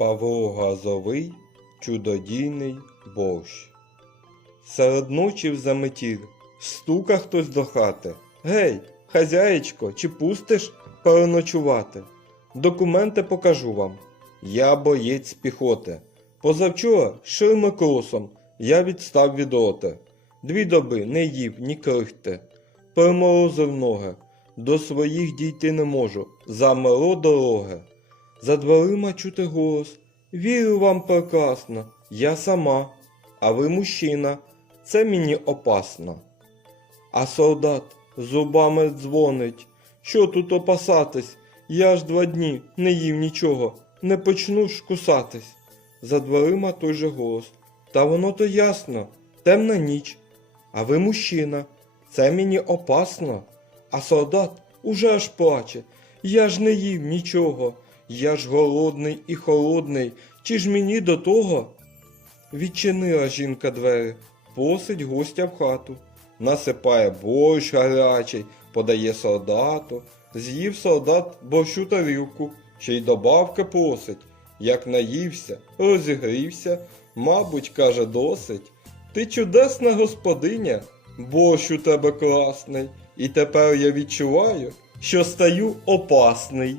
Павло Газовий, чудодійний борщ. Серед ночі в заметіль стука хтось до хати. Гей, хазяєчко, чи пустиш переночувати? Документи покажу вам. Я боєць піхоти. Позавчора ширми кросом я відстав від роти. Дві доби не їв ні крихти. Переморозив ноги. До своїх дійти не можу. Замело дороги. За дверима чути голос. Вірю вам прекрасно, я сама, а ви мужчина, це мені опасно. А солдат зубами дзвонить. Що тут опасатись? Я ж два дні не їв нічого, не почну ж кусатись. За дверима той же голос. Та воно то ясно, темна ніч. А ви мужчина, це мені опасно. А солдат уже аж плаче. Я ж не їв нічого. Я ж голодний і холодний. Чи ж мені до того? Відчинила жінка двері, просить гостя в хату, насипає борщ гарячий, подає солдату, з'їв солдат борщу тарілку, ще й добавки просить. Як наївся, розігрівся, мабуть, каже, досить. Ти чудесна господиня, борщ у тебе класний, і тепер я відчуваю, що стаю опасний.